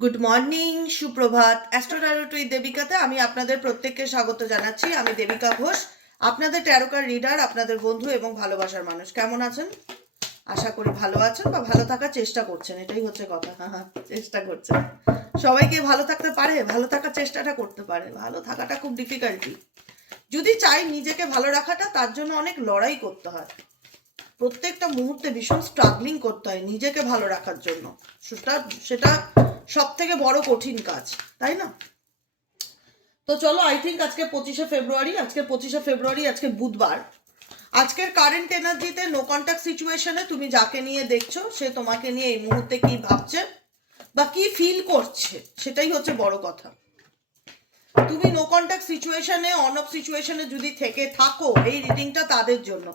Good morning, সুপ্রভাত। Astro tarot with দেবিকাতে আমি আপনাদের প্রত্যেককে স্বাগত জানাচ্ছি। আমি দেবিকা ঘোষ, আপনাদের ট্যারোকার রিডার, আপনাদের বন্ধু এবং ভালোবাসার মানুষ। কেমন আছেন? আশা করি ভালো আছেন বা ভালো থাকার চেষ্টা করছেন, এটাই হচ্ছে কথা। চেষ্টা করছেন। সবাইকে ভালো থাকতে পারে, ভালো থাকার চেষ্টাটা করতে পারে। ভালো থাকাটা খুব ডিফিকাল্টি। যদি চাই নিজেকে ভালো রাখাটা, তার জন্য অনেক লড়াই করতে হয়। প্রত্যেকটা মুহূর্তে ভীষণ স্ট্রাগলিং করতে হয় নিজেকে ভালো রাখার জন্য। সেটা সব থেকে বড় কঠিন কাজ, তাই না? তো চলো, আই থিঙ্ক আজকে 25শে ফেব্রুয়ারি, আজকে বুধবার। আজকের কারেন্ট এনার্জিতে নো কন্ট্যাক্ট সিচুয়েশনে তুমি যাকে নিয়ে দেখছো, সে তোমাকে নিয়ে এই মুহূর্তে কি ভাবছে বা কি ফিল করছে, সেটাই হচ্ছে বড় কথা। তুমি নো কন্ট্যাক্ট সিচুয়েশনে, অন অফ সিচুয়েশনে যদি থেকে থাকো, এই রিডিংটা তাদের জন্য।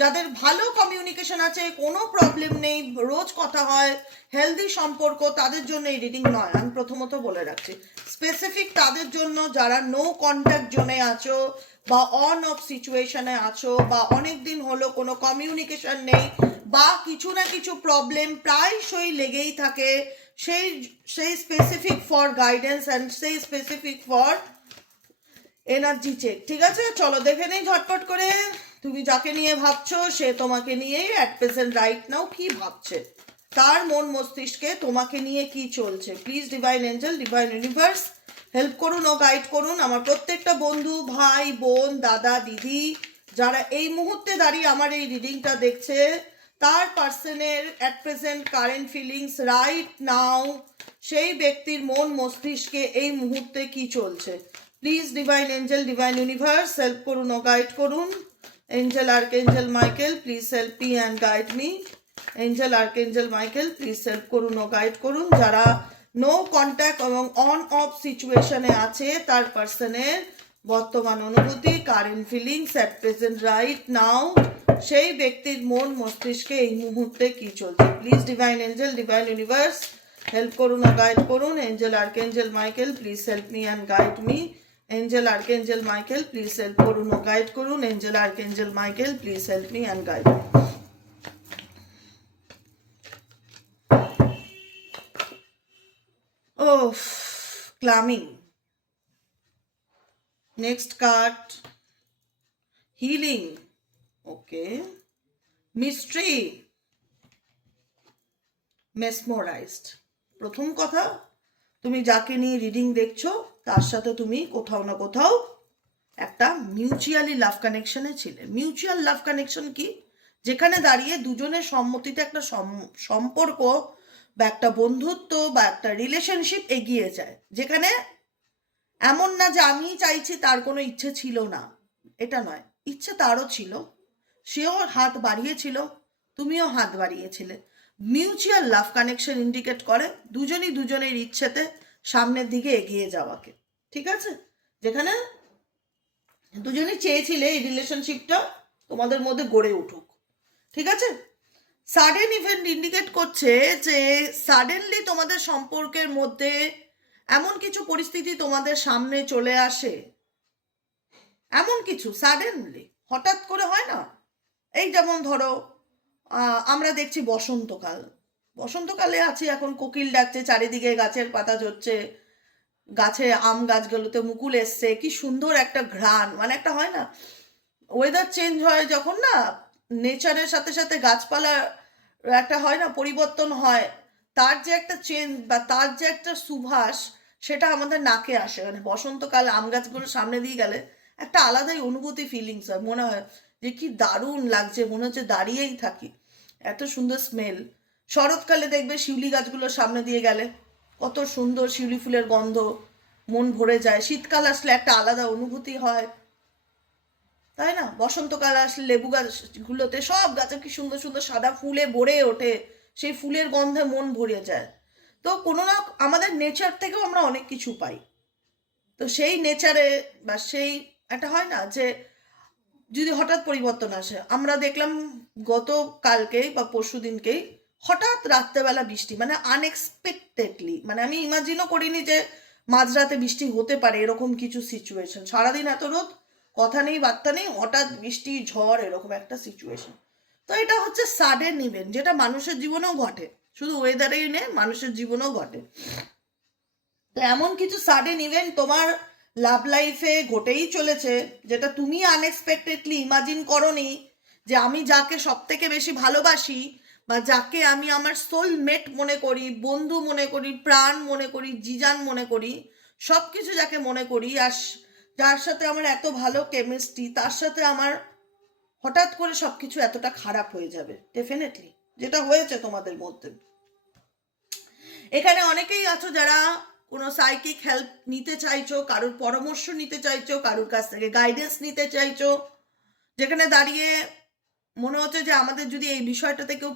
যাদের ভালো কমিউনিকেশন আছে, কোনো প্রবলেম নেই, রোজ কথা হয়, হেলদি সম্পর্ক, তাদের জন্য এই রিডিং নয়। আমি প্রথমত বলে রাখছি, স্পেসিফিক তাদের জন্য যারা নো কন্ট্যাক্ট জোনে আছো বা অন অফ সিচুয়েশনে আছো, বা অনেক দিন হলো কোনো কমিউনিকেশন নেই, বা কিছু না কিছু প্রবলেম প্রায়শই লেগেই থাকে, সেই স্পেসিফিক ফর গাইডেন্স অ্যান্ড সেই স্পেসিফিক ফর এনার্জি চেক। ঠিক আছে, চলো দেখে নেই ঝটপট করে। তুমি যাকে নিয়ে ভাবছো, সে তোমাকে নিয়ে অ্যাট প্রেজেন্ট রাইট নাও কি ভাবছে, তার মন মস্তিষ্কে তোমাকে নিয়ে কি চলছে। Please divine angel, divine universe help করুন ও গাইড করুন আমার প্রত্যেকটা বন্ধু, ভাই, বোন, দাদা, দিদি, যারা এই মুহূর্তে দাঁড়িয়ে আমার এই রিডিংটা দেখছে, তার পার্সনের at present current feelings right now, সেই ব্যক্তির মন মস্তিষ্কে এই মুহূর্তে কি চলছে। Please divine angel, divine universe help করুন ও গাইড করুন। Angel archangel Michael, please help me and guide me. Angel archangel Michael, please help করুন ও গাইড করুন। যারা নো কন্ট্যাক্ট এবং অন অফ সিচুয়েশনে আছে, তার পার্সনের বর্তমান অনুভূতি, current feelings at present right now, সেই ব্যক্তির মন মস্তিষ্কে এই মুহূর্তে কি চলছে। Please divine angel, divine universe help করুন ও গাইড করুন। Angel archangel Michael, please help me and guide me. Angel archangel Michael, please help করুন ও গাইড করুন। Angel archangel Michael, please help me and guide me. Oh, clamming. Next card, healing. Okay. Mystery. Mesmerized. প্রথম কথা, তুমি যাকে নিয়ে reading দেখছো, তার সাথে তুমি কোথাও না কোথাও একটা মিউচুয়ালি লাভ কানেকশনে ছিলে। মিউচুয়াল লাভ কানেকশন কি? যেখানে দাঁড়িয়ে দুজনের সম্মতিতে একটা সম্পর্ক বা একটা বন্ধুত্ব বা একটা রিলেশনশিপ এগিয়ে যায়, যেখানে এমন না যে আমি চাইছি, তার কোনো ইচ্ছে ছিল না, এটা নয়। ইচ্ছে তারও ছিল, সেও হাত বাড়িয়েছিল, তুমিও হাত বাড়িয়েছিলে। মিউচুয়াল লাভ কানেকশন ইন্ডিকেট করে দুজনই দুজনের ইচ্ছেতে সামনের দিকে এগিয়ে যাওয়াকে। ঠিক আছে, যেখানে দুজনই চেয়েছিলে এই রিলেশনশিপটা তোমাদের মধ্যে গড়ে উঠুক। ঠিক আছে, সাডেন ইভেন্ট ইন্ডিকেট করছে যে সাডেনলি তোমাদের সম্পর্কের মধ্যে এমন কিছু পরিস্থিতি তোমাদের সামনে চলে আসে, এমন কিছু সাডেনলি হঠাৎ করে হয় না। এই যেমন ধরো, আমরা দেখছি বসন্তকালে আছি এখন, কোকিল ডাকছে, চারিদিকে গাছের পাতা ঝরছে, গাছে আম গাছগুলোতে মুকুল এসছে, কি সুন্দর একটা ঘ্রাণ, মানে একটা হয় না, ওয়েদার চেঞ্জ হয় যখন না, নেচারের সাথে সাথে গাছপালার একটা হয় না পরিবর্তন হয়, তার যে একটা চেঞ্জ বা তার যে একটা সুভাষ, সেটা আমাদের নাকে আসে। মানে বসন্তকাল আম গাছগুলোর সামনে দিয়ে গেলে একটা আলাদাই অনুভূতি, ফিলিংস হয়, মনে হয় যে কি দারুণ লাগছে, মনে হচ্ছে দাঁড়িয়েই থাকি, এত সুন্দর স্মেল। শরৎকালে দেখবে শিউলি গাছগুলোর সামনে দিয়ে গেলে কত সুন্দর শিউলি ফুলের গন্ধ, মন ভরে যায়। শীতকাল আসলে একটা আলাদা অনুভূতি হয়, তাই না? বসন্তকাল আসলে লেবু গাছগুলোতে সব গাছে কি সুন্দর সুন্দর সাদা ফুলে ভরে ওঠে, সেই ফুলের গন্ধে মন ভরে যায়। তো কোনো না, আমাদের নেচার থেকেও আমরা অনেক কিছু পাই। তো সেই নেচারে বা সেই একটা হয় না যে যদি হঠাৎ পরিবর্তন আসে, আমরা দেখলাম গতকালকেই বা পরশু দিনকেই হঠাৎ রাত্রেবেলা বৃষ্টি, মানে আনএক্সপেক্টেডলি, মানে আমি ইমাজিনও করিনি যে মাঝরাতে বৃষ্টি হতে পারে, এরকম কিছু সিচুয়েশন। সারাদিন এত রোদ, কথা নেই বার্তা নেই, হঠাৎ বৃষ্টি ঝড়, এরকম একটা সিচুয়েশন। তো এটা হচ্ছে সাডেন ইভেন্ট, যেটা মানুষের জীবনেও ঘটে, শুধু ওয়েদারেই নেই, মানুষের জীবনেও ঘটে। তো এমন কিছু সাডেন ইভেন্ট তোমার লাভ লাইফে ঘটেই চলেছে যেটা তুমি আনএক্সপেক্টেডলি ইমাজিন করোনি, যে আমি যাকে সব থেকে বেশি ভালোবাসি বা যাকে আমি আমার সোলমেট মনে করি, বন্ধু মনে করি, প্রাণ মনে করি, জিজান মনে করি, সব কিছু যাকে মনে করি, আর যার সাথে আমার এত ভালো কেমিস্ট্রি, তার সাথে আমার হঠাৎ করে সব কিছু এতটা খারাপ হয়ে যাবে ডেফিনেটলি, যেটা হয়েছে তোমাদের মধ্যে। এখানে অনেকেই আছো যারা কোনো সাইকিক হেল্প নিতে চাইছো, কারোর পরামর্শ নিতে চাইছো, কারোর কাছ থেকে গাইডেন্স নিতে চাইছো, যেখানে দাঁড়িয়ে মনে হচ্ছে যে আমাদের যদি এই বিষয়টাতে কেউ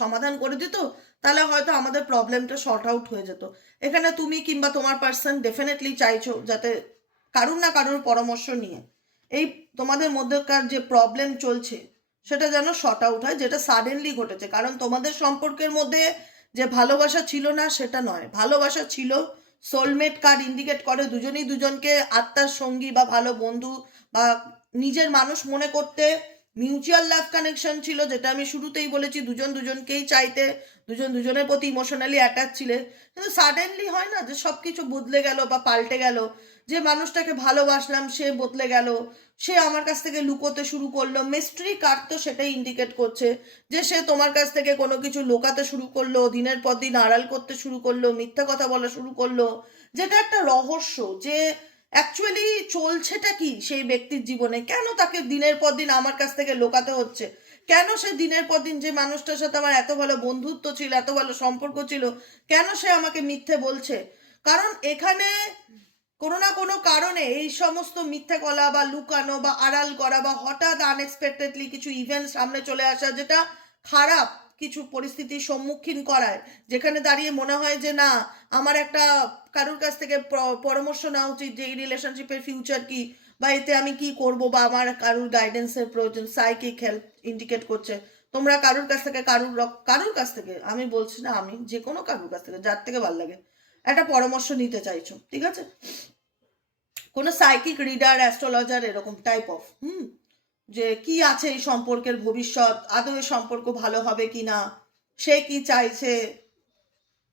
সমাধান করে দিত তাহলে হয়তো আমাদের প্রবলেমটা শর্ট আউট হয়ে যেত। এখানে তুমি কিংবা তোমার পার্সন ডেফিনেটলি চাইছো যাতে কারুর না কারুর পরামর্শ নিয়ে এই তোমাদের মধ্যেকার যে প্রবলেম চলছে সেটা যেন শর্ট আউট হয়, যেটা সাডেনলি ঘটেছে। কারণ তোমাদের সম্পর্কের মধ্যে যে ভালোবাসা ছিল না সেটা নয়, ভালোবাসা ছিল। সোলমেট কার্ড ইন্ডিকেট করে দুজনেই দুজনকে আত্মার সঙ্গী বা ভালো বন্ধু বা নিজের মানুষ মনে করতে, মিউচুয়াল লাভ কানেকশন ছিল, যেটা আমি শুরুতেই বলেছি, দুজন দুজনকেই চাইতে, দুজন দুজনের প্রতি ইমোশনালি অ্যাটাচ ছিলে। কিন্তু সাডেনলি হয় না যে সব কিছু বদলে গেল বা পাল্টে গেল, যে মানুষটাকে ভালোবাসলাম সে বদলে গেল, সে আমার কাছ থেকে লুকোতে শুরু করলো। মিস্ট্রি কার্ড তো সেটাই ইন্ডিকেট করছে যে সে তোমার কাছ থেকে কোনো কিছু লুকাতে শুরু করলো, দিনের পর দিন আড়াল করতে শুরু করলো, মিথ্যা কথা বলা শুরু করলো, যেটা একটা রহস্য যে অ্যাকচুয়ালি চলছেটা কি সেই ব্যক্তির জীবনে, কেন তাকে দিনের পর দিন আমার কাছ থেকে লুকাতে হচ্ছে, কেন সে দিনের পর দিন যে মানুষটার সাথে আমার এত ভালো বন্ধুত্ব ছিল, এত ভালো সম্পর্ক ছিল, কেন সে আমাকে মিথ্যে বলছে। কারণ এখানে কোনো না কোনো কারণে এই সমস্ত মিথ্যে বলা বা লুকানো বা আড়াল করা বা হঠাৎ আনএক্সপেক্টেডলি কিছু ইভেন্ট সামনে চলে আসা, যেটা খারাপ কিছু পরিস্থিতির সম্মুখীন করায়, যেখানে দাঁড়িয়ে মনে হয় যে না আমার একটা কারোর কাছ থেকে পরামর্শ নেওয়া উচিত যে এই রিলেশনশিপের ফিউচার কি বা এতে আমি কি করব, বা আমার কারোর গাইডেন্সের প্রয়োজন, সাইকিক হেল্প ইন্ডিকেট করছে। তোমরা কারোর কাছ থেকে কারোর কাছ থেকে, আমি বলছি না, আমি যে কোনো কারোর কাছ থেকে যার থেকে ভালো লাগে একটা পরামর্শ নিতে চাইছো, ঠিক আছে, কোনো সাইকিক রিডার, অ্যাস্ট্রোলজার, এরকম টাইপ অফ যে কি আছে এই সম্পর্কের ভবিষ্যৎ, আদৌ এই সম্পর্ক ভালো হবে কি না, সে কি চাইছে,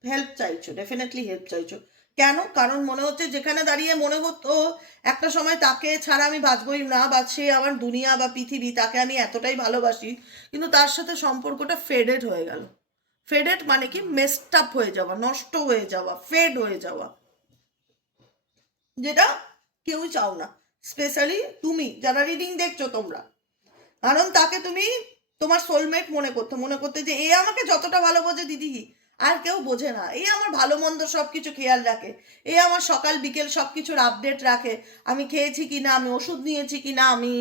হেল্প চাইছো, ডেফিনেটলি হেল্প চাইছো। কেন? কারণ মনে হচ্ছে যেখানে দাঁড়িয়ে মনে হতো একটা সময় তাকে ছাড়া আমি বাঁচবই না, বা সে আমার দুনিয়া বা পৃথিবী, তাকে আমি এতটাই ভালোবাসি, কিন্তু তার সাথে সম্পর্কটা ফেডেড হয়ে গেল। ফেডেড মানে কি? মেসড আপ হয়ে যাওয়া, নষ্ট হয়ে যাওয়া, ফেড হয়ে যাওয়া, যেটা কেউই চাও না, স্পেশালি তুমি যারা রিডিং দেখছো তোমরা। কারণ তাকে তুমি তোমার সোলমেট মনে করতে যে এ আমাকে যতটা ভালো বোঝে দিদি আর কেউ বোঝে না, এই আমার ভালো মন্দ সব কিছু খেয়াল রাখে, এ আমার সকাল বিকেল সব কিছুর আপডেট রাখে, আমি খেয়েছি কিনা, আমি ওষুধ নিয়েছি কিনা, আমি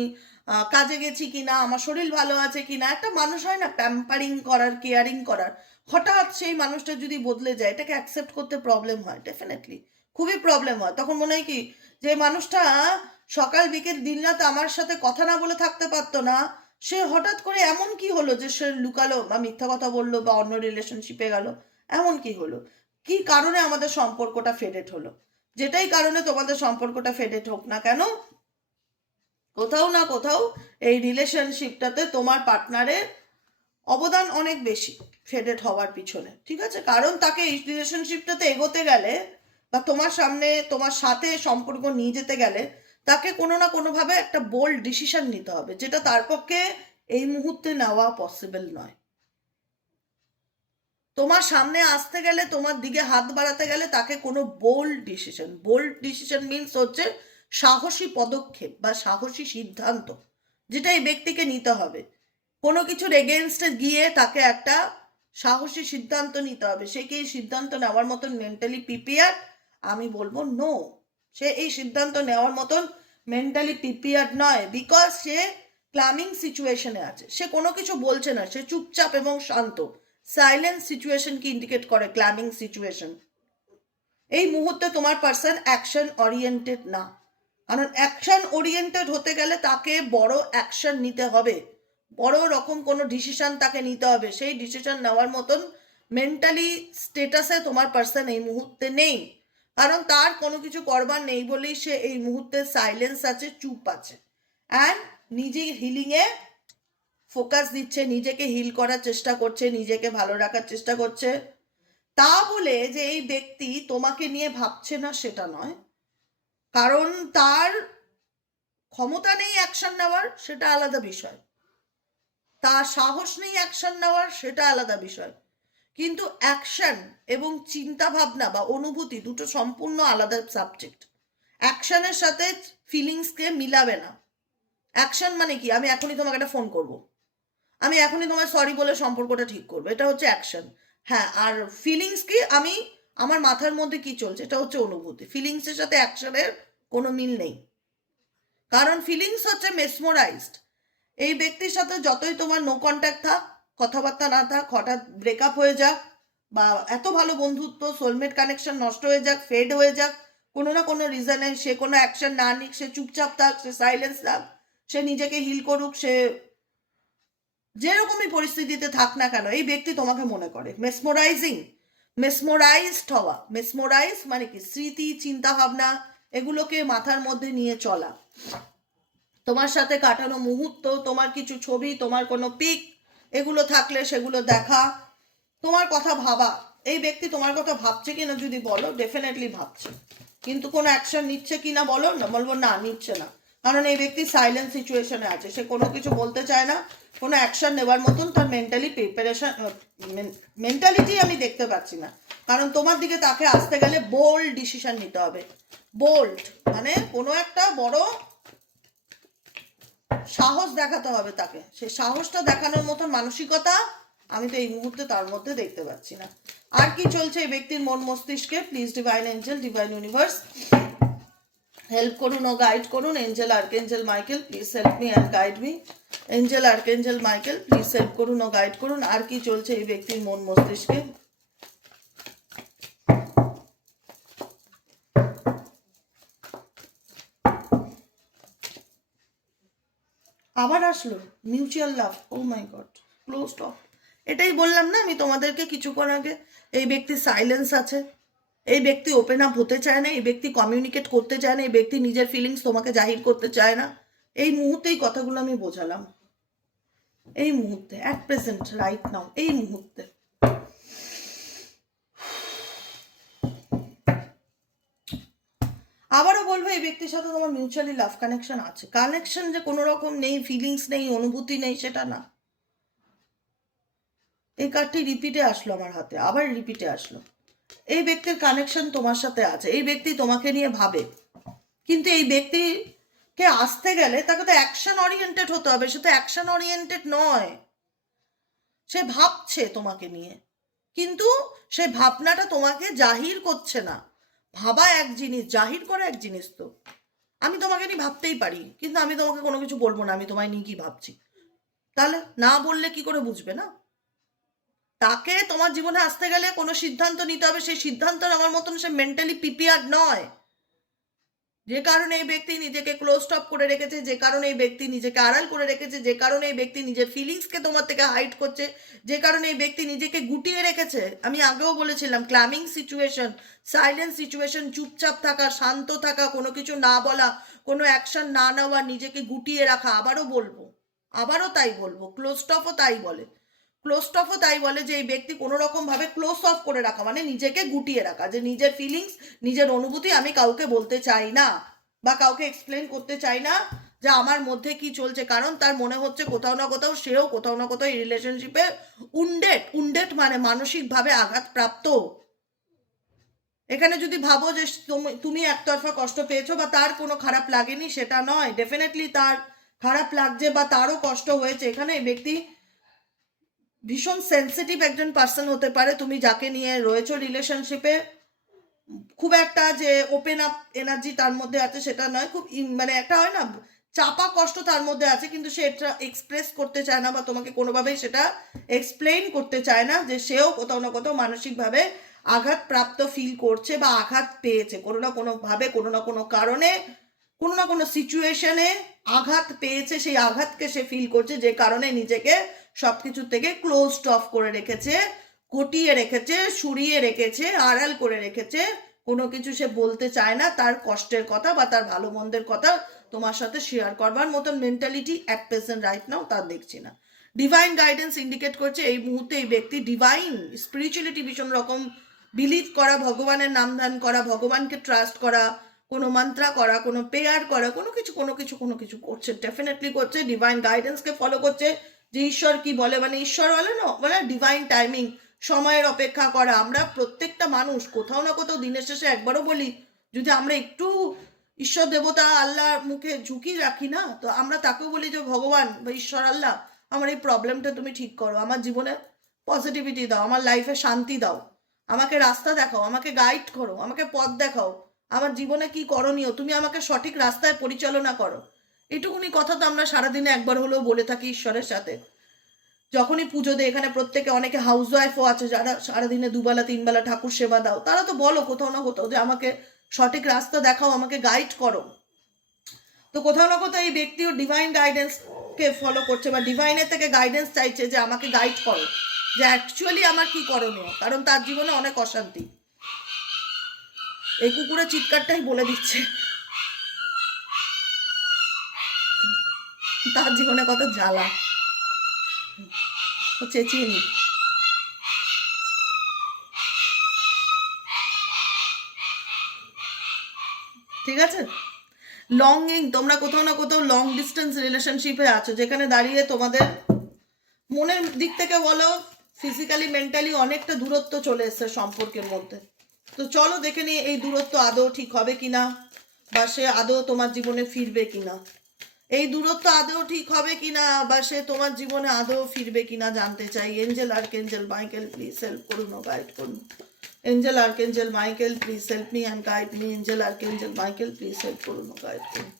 কাজে গেছি কিনা, আমার শরীর ভালো আছে কিনা। একটা মানুষ হয় না প্যাম্পারিং করার, কেয়ারিং করার, হঠাৎ সেই মানুষটা যদি বদলে যায় এটাকে অ্যাকসেপ্ট করতে প্রবলেম হয়, ডেফিনেটলি খুবই প্রবলেম হয়। তখন মনে হয় কি যে মানুষটা সকাল বিকেল দিনরাত আমার সাথে কথা না বলে থাকতে পারতো না, সে হঠাৎ করে এমন কি হলো যে সে লুকালো বা মিথ্যা কথা বললো বা অন্য রিলেশনশিপে গেল, এমন কি হলো, কি কারণে আমাদের সম্পর্কটা ফেডেড হলো। যেটাই কারণে তোমাদের সম্পর্কটা ফেডেড হোক না কেন, কোথাও না কোথাও এই রিলেশনশিপটাতে তোমার পার্টনারের অবদান অনেক বেশি ফেডেড হওয়ার পিছনে, ঠিক আছে। কারণ তাকে এই রিলেশনশিপটাতে এগোতে গেলে বা তোমার সামনে তোমার সাথে সম্পর্ক নিয়ে যেতে গেলে তাকে কোনো না কোনোভাবে একটা বোল্ড ডিসিশন নিতে হবে, যেটা তার পক্ষে এই মুহূর্তে নেওয়া পসিবল নয়। তোমার সামনে আসতে গেলে, তোমার দিকে হাত বাড়াতে গেলে তাকে কোনো বোল্ড ডিসিশন মিনস হচ্ছে সাহসী পদক্ষেপ বা সাহসী সিদ্ধান্ত, যেটা এই ব্যক্তিকে নিতে হবে। কোনো কিছুর এগেনস্টে গিয়ে তাকে একটা সাহসী সিদ্ধান্ত নিতে হবে। সে কি এই সিদ্ধান্ত নেওয়ার মতন মেন্টালি প্রিপেয়ার? আমি বলবো নো, সে এই সিদ্ধান্ত নেওয়ার মতন মেন্টালি প্রিপেয়ার নয়, বিকজ সে ক্লামিং সিচুয়েশনে আছে, সে কোনো কিছু বলছে না, সে চুপচাপ এবং শান্ত। সাইলেন্স সিচুয়েশনকে ইন্ডিকেট করে ক্লামিং সিচুয়েশন। এই মুহূর্তে তোমার পার্সন অ্যাকশন ওরিয়েন্টেড না, কারণ অ্যাকশন ওরিয়েন্টেড হতে গেলে তাকে বড় অ্যাকশন নিতে হবে, বড় রকম কোনো ডিসিশন তাকে নিতে হবে। সেই ডিসিশন নেওয়ার মতন মেন্টালি স্টেটাসে তোমার পার্সন এই মুহূর্তে নেই, কারণ তার কোনো কিছু করবার নেই বলেই সে এই মুহূর্তে সাইলেন্স আছে, চুপ আছে, অ্যান্ড নিজে হিলিংয়ে ফোকাস দিচ্ছে, নিজেকে হিল করার চেষ্টা করছে, নিজেকে ভালো রাখার চেষ্টা করছে। তা বলে যে এই ব্যক্তি তোমাকে নিয়ে ভাবছে না সেটা নয়, কারণ তার ক্ষমতা নেই অ্যাকশন নেওয়ার, সেটা আলাদা বিষয়, তার সাহস নেই অ্যাকশন নেওয়ার, সেটা আলাদা বিষয়, কিন্তু অ্যাকশন এবং চিন্তা ভাবনা বা অনুভূতি দুটো সম্পূর্ণ আলাদা সাবজেক্ট। অ্যাকশনের সাথে ফিলিংসকে মিলাবে না। অ্যাকশন মানে কি, আমি এখনই তোমাকে একটা ফোন করব, আমি এখনই তোমায় সরি বলে সম্পর্কটা ঠিক করবো, এটা হচ্ছে অ্যাকশন। হ্যাঁ, আর ফিলিংস কি, আমি আমার মাথার মধ্যে কি চলছে, এটা হচ্ছে অনুভূতি। ফিলিংসের সাথে অ্যাকশনের কোনো মিল নেই, কারণ ফিলিংস হচ্ছে মেসমোরাইজড। এই ব্যক্তির সাথে যতই তোমার নো কন্ট্যাক্ট থাক, কথাবার্তা না থাক, হঠাৎ ব্রেকআপ হয়ে যাক, বা এত ভালো বন্ধুত্ব সোলমেট কানেকশন নষ্ট হয়ে যাক, ফেড হয়ে যাক, কোনো না কোনো রিজনে সে কোনো অ্যাকশন না নিক, সে চুপচাপ থাক, সে সাইলেন্স থাক, সে নিজেকে হিল করুক, সে যেরকমই পরিস্থিতিতে থাক না কেন, এই ব্যক্তি তোমাকে মনে করে। মেসমোরাইজড হওয়া, মেসমোরাইজ মানে কি, স্মৃতি, চিন্তা ভাবনা এগুলোকে মাথার মধ্যে নিয়ে চলা, তোমার সাথে কাটানো মুহূর্ত, তোমার কিছু ছবি, তোমার কোনো পিক, এগুলো থাকলে সেগুলো দেখা, তোমার কথা ভাবা। এই ব্যক্তি তোমার কথা ভাবছে কিনা যদি বলো, ডেফিনেটলি ভাবছে, কিন্তু কোনো অ্যাকশন নিচ্ছে কিনা বলো না, বলবো না, নিচ্ছে না, কারণ এই ব্যক্তি সাইলেন্ট সিচুয়েশনে আছে, সে কোনো কিছু বলতে চায় না, কোনো অ্যাকশন নেওয়ার মতন তার মেন্টালিটি আমি দেখতে পাচ্ছি না। কারণ তোমার দিকে তাকে আসতে গেলে বোল্ড ডিসিশন নিতে হবে। বোল্ড মানে কোনো একটা বড় সাহস দেখাতে হবে তাকে, সেই সাহসটা দেখানোর মতন মানসিকতা আমি তো এই মুহূর্তে তার মধ্যে দেখতে পাচ্ছি না। আর কি চলছে এই ব্যক্তির মন মস্তিষ্কে, please divine angel, divine universe help করুন ও গাইড করুন। Angel archangel Michael, please help me and guide me. Angel archangel Michael, please help করুন ও গাইড করুন। আর কি চলছে এই ব্যক্তির মন মস্তিষ্কে। আবার আসলো mutual love, oh my god, close off. এটাই বললাম না আমি তোমাদেরকে কিছুক্ষণ আগে, এই ব্যক্তির সাইলেন্স আছে, এই ব্যক্তি ওপেন আপ হতে চায় না, এই ব্যক্তি কমিউনিকেট করতে চায় না, এই ব্যক্তি নিজের ফিলিংস তোমাকে জাহির করতে চায় না। এই মুহূর্তে এই কথাগুলো আমি বোঝালাম, এই মুহূর্তে, অ্যাট প্রেজেন্ট, রাইট নাও, এই মুহূর্তে। আবারও বলবো, এই ব্যক্তির সাথে তোমার মিউচুয়ালি লাভ কানেকশন আছে। কানেকশন যে কোনো রকম নেই, ফিলিংস নেই, অনুভূতি নেই, সেটা না। এই কার্ডটি রিপিটে আসলো আমার হাতে, আবার রিপিটে আসলো। এই ব্যক্তির কানেকশন তোমার সাথে আছে, এই ব্যক্তি তোমাকে নিয়ে ভাবে, কিন্তু এই ব্যক্তিকে আসতে গেলে তাকে তো অ্যাকশন ওরিয়েন্টেড হতে হবে, সে তো অ্যাকশন ওরিয়েন্টেড নয়। সে ভাবছে তোমাকে নিয়ে, কিন্তু সে ভাবনাটা তোমাকে জাহির করছে না। ভাবা এক জিনিস, জাহির করা এক জিনিস। তো আমি তোমাকে নিয়ে ভাবতেই পারি, কিন্তু আমি তোমাকে কোনো কিছু বলবো না আমি তোমায় নিয়ে কি ভাবছি, তাহলে না বললে কি করে বুঝবে না? তাকে তোমার জীবনে আসতে গেলে কোনো সিদ্ধান্ত নিতে হবে, সেই সিদ্ধান্ত আমার মতন সে মেন্টালি প্রিপেয়ার্ড নয়। যে কারণে এই ব্যক্তি নিজেকে ক্লোজ স্টপ করে রেখেছে, যে কারণে এই ব্যক্তি নিজেকে আড়াল করে রেখেছে, যে কারণে এই ব্যক্তি নিজের ফিলিংসকে তোমার থেকে হাইড করছে, যে কারণে এই ব্যক্তি নিজেকে গুটিয়ে রেখেছে। আমি আগেও বলেছিলাম, ক্ল্যামিং সিচুয়েশন, সাইলেন্ট সিচুয়েশন, চুপচাপ থাকা, শান্ত থাকা, কোনো কিছু না বলা, কোনো অ্যাকশন না নেওয়া, নিজেকে গুটিয়ে রাখা। আবারও তাই বলবো, ক্লোজ স্টপও তাই বলে। ক্লোজ অফও তাই বলে যে এই ব্যক্তি কোনো রকম ভাবে ক্লোজ অফ করে রাখা মানে নিজেকে গুটিয়ে রাখা, যে নিজের ফিলিংস, নিজের অনুভূতি আমি কাউকে বলতে চাই না, বা কাউকে এক্সপ্লেন করতে চাই না যে আমার মধ্যে কি চলছে, কারণ তার মনে হচ্ছে কোথাও না কোথাও সেও কোথাও না কোথাও এই রিলেশনশিপে উন্ডেট মানে মানসিকভাবে আঘাতপ্রাপ্ত। এখানে যদি ভাবো যে তুমি একতরফা কষ্ট পেয়েছো বা তার কোনো খারাপ লাগেনি, সেটা নয়, ডেফিনেটলি তার খারাপ লাগছে বা তারও কষ্ট হয়েছে। এখানে এই ব্যক্তি ভীষণ সেন্সিটিভ একজন পার্সন হতে পারে, তুমি যাকে নিয়ে রয়েছো রিলেশনশিপে। খুব একটা যে ওপেন আপ এনার্জি তার মধ্যে আছে সেটা নয়, খুব মানে একটা হয় না চাপা কষ্ট তার মধ্যে আছে, কিন্তু সে এটা এক্সপ্রেস করতে চায় না বা তোমাকে কোনোভাবেই সেটা এক্সপ্লেইন করতে চায় না যে সেও কোথাও না কোথাও মানসিকভাবে আঘাতপ্রাপ্ত ফিল করছে বা আঘাত পেয়েছে কোনো না কোনোভাবে, কোনো না কোনো কারণে, কোনো না কোনো সিচুয়েশনে আঘাত পেয়েছে। সেই আঘাতকে সে ফিল করছে, যে কারণে নিজেকে সবকিছু থেকে ক্লোজড অফ করে রেখেছে, কটিয়ে রেখেছে, সরিয়ে রেখেছে, আড়াল করে রেখেছে। কোনো কিছু সে বলতে চায় না, তার কষ্টের কথা বা তার ভালো মন্দের কথা তোমার সাথে শেয়ার করবার মতন মেন্টালিটি অ্যাট প্রেজেন্ট রাইট নাও তার দেখছি না। ডিভাইন গাইডেন্স ইন্ডিকেট করছে এই মুহূর্তে এই ব্যক্তি ডিভাইন স্পিরিচুয়ালিটি ভীষণ রকম বিলিভ করা, ভগবানের নাম ধ্যান করা, ভগবানকে ট্রাস্ট করা, কোনো মন্ত্রা করা, কোনো প্রেয়ার করা, কোনো কিছু করছে, ডেফিনেটলি করছে, ডিভাইন গাইডেন্সকে ফলো করছে, যে ঈশ্বর কি বলে, মানে ঈশ্বর বলে না, বলে ডিভাইন টাইমিং, সময়ের অপেক্ষা করা। আমরা প্রত্যেকটা মানুষ কোথাও না কোথাও দিনের শেষে একবারও বলি, যদি আমরা একটু ঈশ্বর দেবতা আল্লাহর মুখে ঝুঁকি রাখি না, তো আমরা তাকেও বলি যে ভগবান বা ঈশ্বর আল্লাহ, আমার এই প্রবলেমটা তুমি ঠিক করো, আমার জীবনে পজিটিভিটি দাও, আমার লাইফে শান্তি দাও, আমাকে রাস্তা দেখাও, আমাকে গাইড করো, আমাকে পথ দেখাও, আমার জীবনে কি করণীয়, তুমি আমাকে সঠিক রাস্তায় পরিচালনা করো। এটুকুনি কথা তো আমরা সারাদিনে একবার হলেও বলে থাকি ঈশ্বরের সাথে। যখনই পুজো দেয়, এখানে প্রত্যেকে, অনেকে হাউস ওয়াইফও আছে যারা সারাদিনে দুবেলা তিনবেলা ঠাকুর সেবা দাও, তারা তো বলো কোথাও না কোথাও যে আমাকে সঠিক রাস্তা দেখাও, আমাকে গাইড করো। তো কোথাও না কোথাও এই ব্যক্তিও ডিভাইন গাইডেন্সকে ফলো করছে বা ডিভাইনের থেকে গাইডেন্স চাইছে যে আমাকে গাইড করো, যে অ্যাকচুয়ালি আমার কি করণীয়, কারণ তার জীবনে অনেক অশান্তি। এই কুকুরের চিৎকারটাই বলে দিচ্ছে তার জীবনে কত জ্বালা, চেঁচিয়ে নি। ঠিক আছে, লঙ্গিং, তোমরা কোথাও না কোথাও লং ডিস্টেন্স রিলেশনশিপে আছো, যেখানে দাঁড়িয়ে তোমাদের মনের দিক থেকে বলো, ফিজিক্যালি মেন্টালি অনেকটা দূরত্ব চলে এসছে সম্পর্কের মধ্যে। তো চলো দেখে নিই এই দূরত্ব আদৌ ঠিক হবে কিনা, বা সে আদৌ তোমার জীবনে ফিরবে কিনা। এই দূরত্ব আদৌ ঠিক হবে কিনা, বা সে তোমার জীবনে আদৌ ফিরবে কিনা জানতে চাই। Angel archangel Michael please help করুন ও গাইড করুন। Angel archangel Michael please help me and guide me. Angel archangel Michael please help করুন ও গাইড করুন।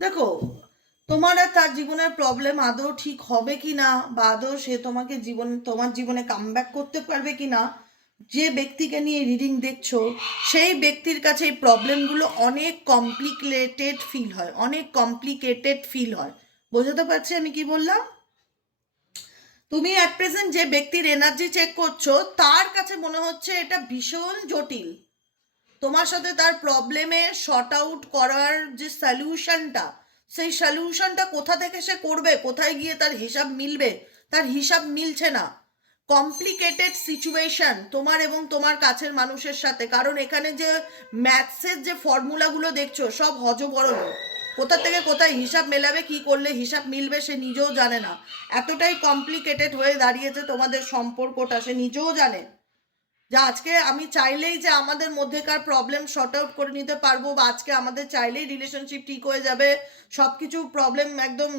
দেখো, তোমার আর তার জীবনের প্রবলেম আদৌ ঠিক হবে কি না, বা আদৌ সে তোমার জীবনে কামব্যাক করতে পারবে কি না, যে ব্যক্তিকে নিয়ে রিডিং দেখছো সেই ব্যক্তির কাছে এই প্রবলেমগুলো অনেক কমপ্লিকেটেড ফিল হয়। বোঝাতে পারছি আমি কি বললাম? তুমি অ্যাট প্রেজেন্ট যে ব্যক্তির এনার্জি চেক করছো তার কাছে মনে হচ্ছে এটা ভীষণ জটিল। তোমার সাথে তার প্রবলেমে শর্ট আউট করার যে সলিউশনটা, সেই সলিউশনটা কোথা থেকে সে করবে, কোথায় গিয়ে তার হিসাব মিলবে, তার হিসাব মিলছে না। কমপ্লিকেটেড সিচুয়েশন তোমার এবং তোমার কাছের মানুষের সাথে, কারণ এখানে যে ম্যাথসের যে ফর্মুলাগুলো দেখছো সব হজবরল, কোথা থেকে কোথায় হিসাব মেলাবে, কি করলে হিসাব মিলবে সে নিজেও জানে না। এতটাই কমপ্লিকেটেড হয়ে দাঁড়িয়েছে তোমাদের সম্পর্কটা, সে নিজেও জানে যে আজকে আমি চাইলেই যে আমাদের মধ্যেকার প্রবলেম শর্ট আউট করে নিতে পারবো, বা আজকে আমাদের চাইলেই রিলেশনশিপ ঠিক হয়ে যাবে, সব কিছু প্রবলেম একদম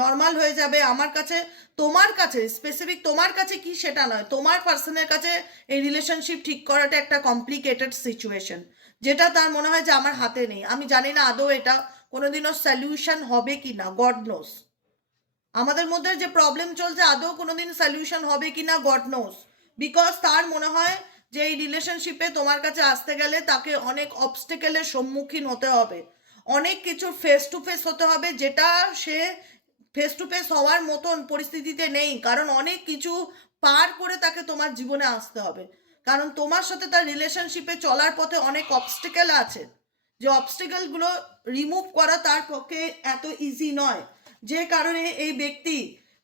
নর্মাল হয়ে যাবে। আমার কাছে, তোমার কাছে স্পেসিফিক তোমার কাছে কি সেটা নয়, তোমার পার্সনের কাছে এই রিলেশনশিপ ঠিক করাটা একটা কমপ্লিকেটেড সিচুয়েশন, যেটা তার মনে হয় যে আমার হাতে নেই। আমি জানি না আদৌ এটা কোনোদিনও সলিউশন হবে কি না, গড নোস। আমাদের মধ্যে যে প্রবলেম চলছে আদৌ কোনোদিন সলিউশন হবে কি না, গড নোস। বিকজ তার মনে হয় যে এই রিলেশনশিপে তোমার কাছে আসতে গেলে তাকে অনেক অবস্টেকেলের সম্মুখীন হতে হবে, অনেক কিছু ফেস টু ফেস হতে হবে, যেটা সে ফেস টু ফেস হওয়ার মতন পরিস্থিতিতে নেই, কারণ অনেক কিছু পার করে তাকে তোমার জীবনে আসতে হবে। কারণ তোমার সাথে তার রিলেশনশিপে চলার পথে অনেক অবস্টেকেল আছে, যে অবস্টেকেলগুলো রিমুভ করা তার পক্ষে এত ইজি নয়, যে কারণে এই ব্যক্তি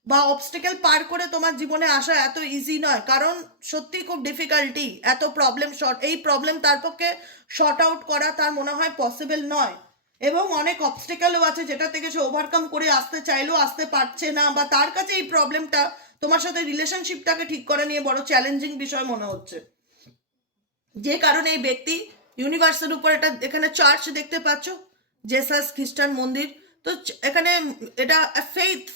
বা অবস্টেকেল পার করে তোমার জীবনে আসা এত ইজি নয়, কারণ সত্যি খুব ডিফিকাল্টি, এত প্রবলেম এই প্রবলেম তার পক্ষে শর্ট আউট করা তার মনে হয় পসিবল নয়। এবং অনেক অবস্টেকেলও আছে যেটা থেকে সে ওভারকাম করে আসতে চাইলেও আসতে পারছে না, বা তার কাছে এই প্রবলেমটা তোমার সাথে রিলেশনশিপটাকে ঠিক করে নিয়ে বড় চ্যালেঞ্জিং বিষয় মনে হচ্ছে, যে কারণে এই ব্যক্তি ইউনিভার্সের উপর এটা, এখানে চার্চ দেখতে পাচ্ছ, জেসাস খ্রিস্টান মন্দির, তো এখানে এটা